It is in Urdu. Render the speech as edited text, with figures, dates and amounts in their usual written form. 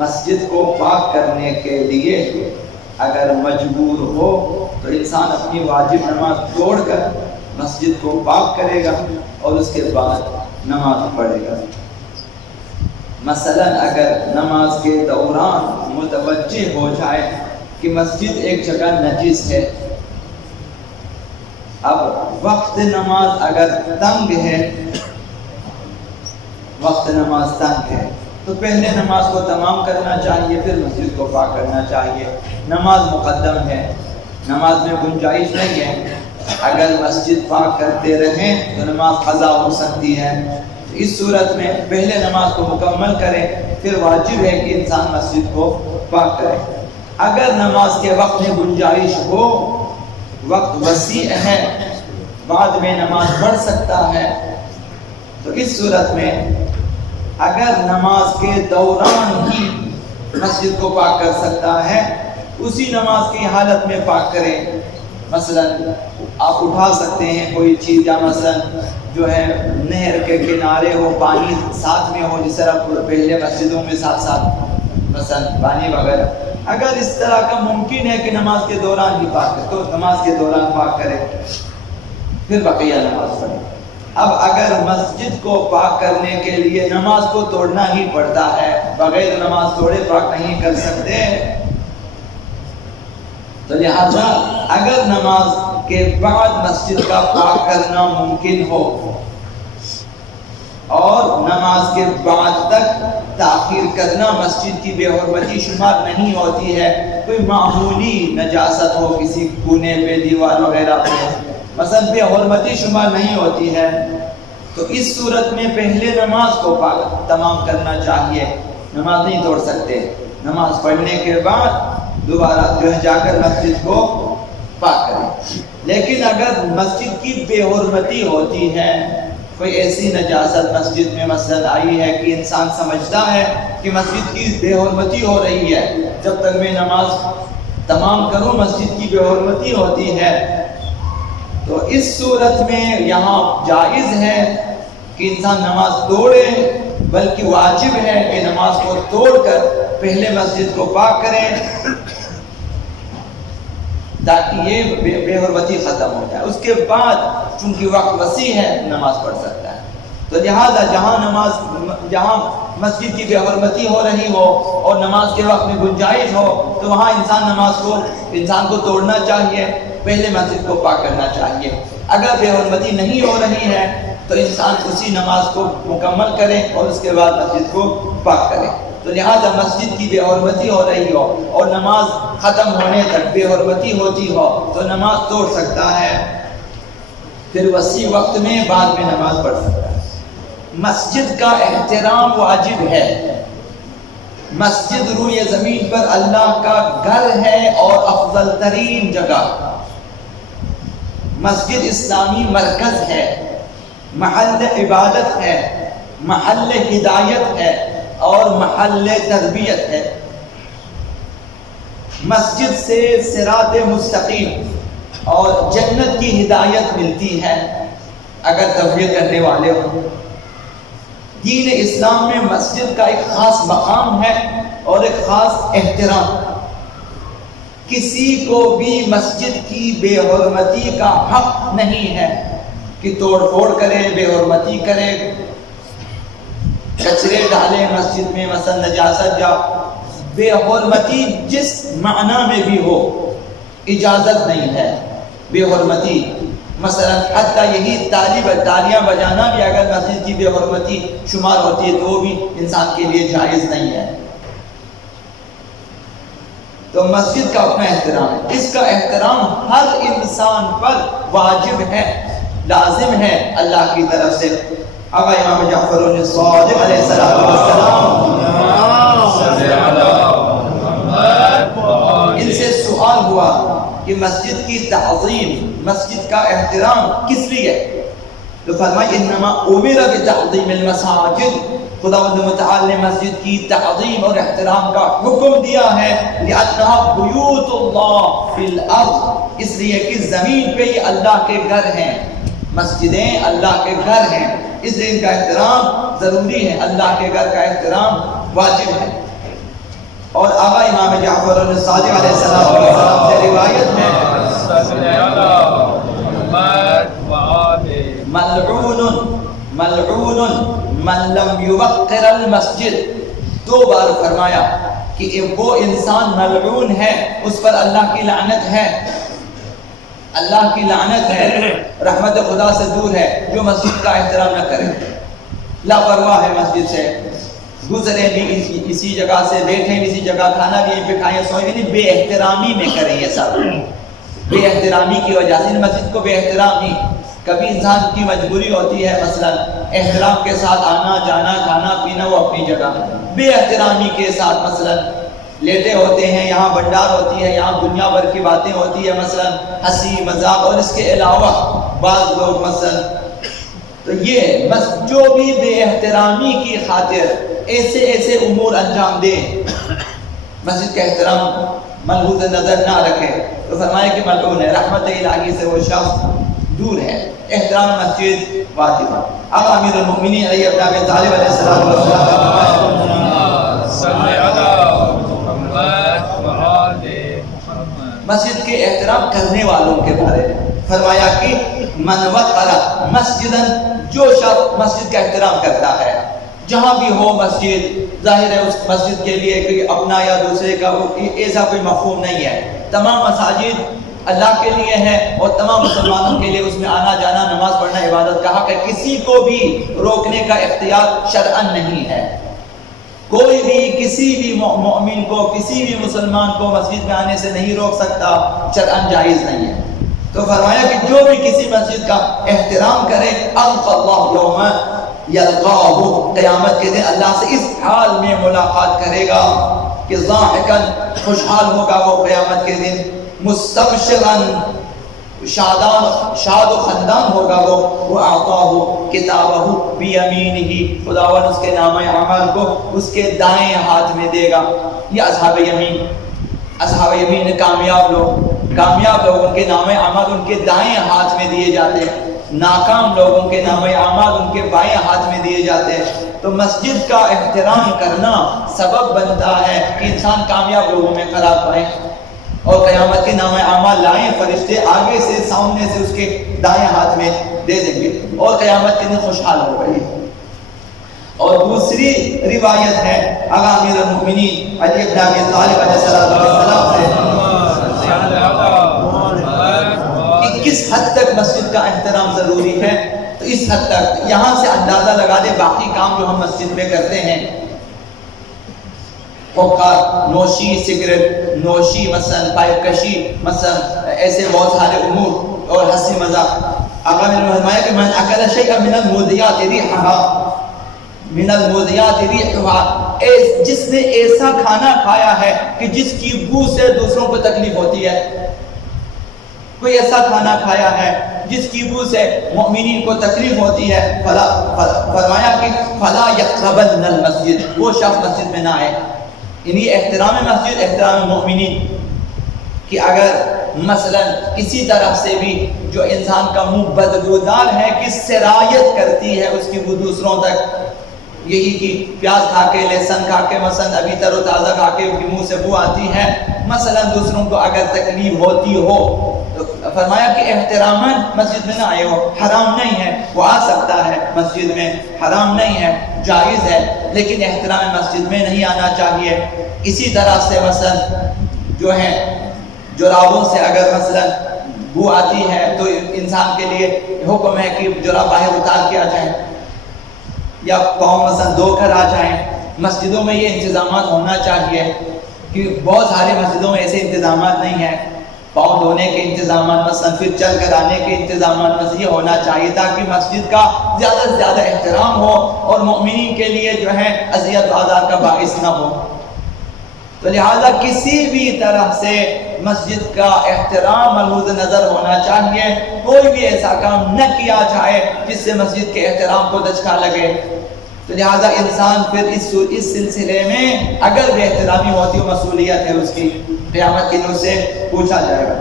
مسجد کو پاک کرنے کے لیے اگر مجبور ہو تو انسان اپنی واجب نماز چھوڑ کر مسجد کو پاک کرے گا اور اس کے بعد نماز پڑھے گا۔ مثلا اگر نماز کے دوران متوجہ ہو جائے کہ مسجد ایک جگہ نجس ہے، اب وقت نماز اگر تنگ ہے، وقت نماز تنگ ہے تو پہلے نماز کو تمام کرنا چاہیے، پھر مسجد کو پاک کرنا چاہیے۔ نماز مقدم ہے، نماز میں گنجائش نہیں ہے، اگر مسجد پاک کرتے رہیں تو نماز قضا ہو سکتی ہے۔ اس صورت میں پہلے نماز کو مکمل کریں، پھر واجب ہے کہ انسان مسجد کو پاک کرے۔ اگر نماز کے وقت میں گنجائش ہو، وقت وسیع ہے، بعد میں نماز پڑھ سکتا ہے، تو اس صورت میں اگر نماز کے دوران ہی مسجد کو پاک کر سکتا ہے، اسی نماز کی حالت میں پاک کریں۔ مثلا آپ اٹھا سکتے ہیں کوئی چیز، یا مثلا جو ہے نہر کے کنارے ہو، پانی ساتھ میں ہو، جس طرح پہلے مسجدوں میں ساتھ ساتھ مثلا پانی وغیرہ، اگر اس طرح کا ممکن ہے کہ نماز کے دوران ہی پاک کرے تو نماز کے دوران پاک کرے، پھر بقیہ نماز پڑھے۔ اب اگر مسجد کو پاک کرنے کے لیے نماز کو توڑنا ہی پڑتا ہے، بغیر نماز توڑے پاک نہیں کر سکتے، تو لہذا اگر نماز کے بعد مسجد کا پاک کرنا ممکن ہو اور نماز کے بعد تک تاخیر کرنا مسجد کی بے حرمتی شمار نہیں ہوتی ہے، کوئی معمولی نجاست ہو کسی کونے پہ، دیوار وغیرہ پہ، مثلا بے حرمتی شمار نہیں ہوتی ہے، تو اس صورت میں پہلے نماز کو پاک تمام کرنا چاہیے، نماز نہیں توڑ سکتے۔ نماز پڑھنے کے بعد دوبارہ جو ہے جا کر مسجد کو پاک کریں۔ لیکن اگر مسجد کی بے حرمتی ہوتی ہے، کوئی ایسی نجاست مسجد میں مثلا آئی ہے کہ انسان سمجھتا ہے کہ مسجد کی بے حرمتی ہو رہی ہے، جب تک میں نماز تمام کروں مسجد کی بے حرمتی ہوتی ہے، تو اس صورت میں یہاں جائز ہے کہ انسان نماز توڑے، بلکہ واجب ہے کہ نماز کو توڑ کر پہلے مسجد کو پاک کریں تاکہ یہ بے حرمتی ختم ہو جائے۔ اس کے بعد چونکہ وقت وسیع ہے نماز پڑھ سکتا ہے، تو لہذا جہاں مسجد کی بے حرمتی ہو رہی ہو اور نماز کے وقت میں گنجائش ہو تو وہاں انسان کو توڑنا چاہیے، پہلے مسجد کو پاک کرنا چاہیے۔ اگر بے حرمتی نہیں ہو رہی ہے تو انسان اسی نماز کو مکمل کرے اور اس کے بعد مسجد کو پاک کرے۔ تو لہذا مسجد کی بے حرمتی ہو رہی ہو اور نماز ختم ہونے تک بے حرمتی ہوتی ہو تو نماز توڑ سکتا ہے، پھر وسیع وقت میں بعد میں نماز پڑھ سکتا ہے۔ مسجد کا احترام واجب ہے۔ مسجد روئے زمین پر اللہ کا گھر ہے اور افضل ترین جگہ۔ مسجد اسلامی مرکز ہے، محل عبادت ہے، محل ہدایت ہے اور محل تربیت ہے۔ مسجد سے صراط مستقیم اور جنت کی ہدایت ملتی ہے اگر توحید کرنے والے ہوں۔ دین اسلام میں مسجد کا ایک خاص مقام ہے اور ایک خاص احترام۔ کسی کو بھی مسجد کی بے حرمتی کا حق نہیں ہے کہ توڑ پھوڑ کرے، بے حرمتی کرے، کچرے ڈالے مسجد میں، مثلا نجاست یا بے حرمتی جس معنی میں بھی ہو، اجازت نہیں ہے بے حرمتی۔ مثلا حتیٰ یہی تالیاں بجانا بھی اگر مسجد کی بے حرمتی شمار ہوتی ہے تو وہ بھی انسان کے لیے جائز نہیں ہے۔ تو مسجد کا اپنا احترام ہے، اس کا احترام ہر انسان پر واجب ہے، لازم ہے اللہ کی طرف سے۔ آقا امام جعفر صادق علیہ السلام ان سے سوال ہوا کہ مسجد کی تعظیم، مسجد کا احترام کس لیے؟ تو فرمایا انما امر بتعظیم المساجد، خداوند متعال نے مسجد کی تعظیم اور احترام کا حکم دیا ہے، لأنها بیوت اللہ فی الارض، اس لیے کہ زمین پہ یہ اللہ کے گھر ہیں، مسجدیں اللہ کے گھر ہیں، اس لیے ان کا احترام ضروری ہے، اللہ کے گھر کا احترام واجب ہے۔ جعفر الصادق علیہ السلام سے روایت ہے ملعون من لم یوقر المسجد، 2 بار فرمایا کہ وہ انسان ملعون ہے، اس پر اللہ کی لعنت ہے، اللہ کی لعنت ہے، رحمت خدا سے دور ہے، جو مسجد کا احترام نہ کرے، لاپرواہ ہے مسجد سے، گزرے بھی اسی جگہ سے، بیٹھے بھی اسی جگہ، کھانا بھی یہیں پہ کھائیں، سوئیں، یعنی بے احترامی میں کریں یہ سب، بے احترامی کی وجہ سے مسجد کو بے احترامی، کبھی انسان کی مجبوری ہوتی ہے مثلا احترام کے ساتھ آنا جانا کھانا پینا وہ اپنی جگہ، بے احترامی کے ساتھ مثلا لیٹے ہوتے ہیں، یہاں بنڈار ہوتی ہے، یہاں دنیا بھر کی باتیں ہوتی ہے، مثلا ہنسی مذاق، اور اس کے علاوہ بعض لوگ مثلا تو یہ بس جو بھی بے احترامی کی خاطر ایسے امور انجام دے، مسجد کا احترام ملحوظ نظر نہ رکھے، تو فرمایا کہ ملعون ہے، رحمت الہی سے وہ شخص دور ہے۔ احترام مسجد واجب ہے۔ اب امیر المؤمنین علی ابن ابی طالب علیہ السلام مسجد کے احترام کرنے والوں کے بارے میں فرمایا کہ من وقر مسجدا، جو شخص مسجد کا احترام کرتا ہے، جہاں بھی ہو مسجد، ظاہر ہے اس مسجد کے لیے کوئی اپنا یا دوسرے کا ایسا کوئی مفہوم نہیں ہے، تمام مساجد اللہ کے لیے ہے اور تمام مسلمانوں کے لیے اس میں آنا جانا نماز پڑھنا عبادت کا حق ہے، کسی کو بھی روکنے کا اختیار شرعاً نہیں ہے، کوئی بھی کسی بھی مومن کو کسی بھی مسلمان کو مسجد میں آنے سے نہیں روک سکتا، شرعاً جائز نہیں ہے۔ تو فرمایا کہ جو بھی کسی مسجد کا احترام کرے القى اللہ یوم یلقاہ، قیامت کے دن اللہ سے اس حال میں ملاقات کرے گا کہ ضاحکا، خوشحال ہوگا وہ قیامت کے دن، مستبشرا، شاد و خندان ہوگا وہ اعطاہ کتابہ بیمینہ، خداوند اس کے نامہ اعمال کو اس کے دائیں ہاتھ میں دے گا۔ یہ اصحاب یمین، اصحاب یمین کامیاب لوگوں کے نامہ اعمال ان کے دائیں ہاتھ میں دیے جاتے ہیں، ناکام لوگوں کے نامہ اعمال ان کے بائیں ہاتھ میں دیے جاتے ہیں۔ تو مسجد کا احترام کرنا سبب بنتا ہے کہ انسان کامیاب لوگوں میں قرار پائے اور قیامت کے نامہ اعمال لائیں، فرشتے آگے سے سامنے سے اس کے دائیں ہاتھ میں دے دیں گے اور قیامت کے دن خوشحال ہو گئی۔ اور دوسری روایت ہے امیر المؤمنین علی بن ابی طالب علیہ السلام سے کہ کس حد تک مسجد کا احترام ضروری ہے، تو اس حد تک یہاں سے اندازہ لگا دے باقی کام جو ہم مسجد میں کرتے ہیں، نوشی، سگریٹ نوشی، مثلا پائپ کشی، مثلا ایسے بہت سارے امور اور ہنسی مذاق۔ آقا نے فرمایا کہ من اکل شیئا من الموذیات ریحها، جس نے ایسا کھانا کھایا ہے کہ جس کی بو سے دوسروں کو تکلیف ہوتی ہے، کوئی ایسا کھانا کھایا ہے جس کی بو سے مومنین کو تکلیف ہوتی ہے، فرمایا کہ فلا یقربن المسجد، وہ شخص مسجد میں نہ آئے۔ یعنی احترام مسجد، احترام مومنین، کہ اگر مثلا کسی طرح سے بھی جو انسان کا منہ بدبودار ہے کہ سرایت کرتی ہے اس کی بو دوسروں تک، یہی کہ پیاز کھا کے، لہسن کھا کے، مثلا ابھی تر و تازہ کھا کے ان کے منہ سے بو آتی ہے، مثلا دوسروں کو اگر تکلیف ہوتی ہو، تو فرمایا کہ احتراماً مسجد میں نہ آئے ہو، حرام نہیں ہے، وہ آ سکتا ہے مسجد میں، حرام نہیں ہے، جائز ہے، لیکن احترام مسجد میں نہیں آنا چاہیے۔ اسی طرح سے مثلا جو ہے جرابوں سے اگر مثلا بو آتی ہے تو انسان کے لیے حکم ہے کہ جراب باہر اتار کے آ جائیں یا پاؤں مثلا دھو کر آ جائیں۔ مسجدوں میں یہ انتظامات ہونا چاہیے کہ بہت سارے مسجدوں میں ایسے انتظامات نہیں ہیں، پاؤں دھونے کے انتظامات، مثلا پھر چل کر آنے کے انتظامات، بس یہ ہونا چاہیے تاکہ مسجد کا زیادہ سے زیادہ احترام ہو اور مومنین کے لیے جو ہے اذیت و آزار کا باعث نہ ہو۔ تو لہذا کسی بھی طرح سے مسجد کا احترام ملحوظ نظر ہونا چاہیے، کوئی بھی ایسا کام نہ کیا جائے جس سے مسجد کے احترام کو دھچکا لگے۔ تو لہذا انسان پھر اس سلسلے میں اگر بے احترامی ہوتی ہو، مسئولیت ہے اس کی، قیامت کے دن سے پوچھا جائے گا۔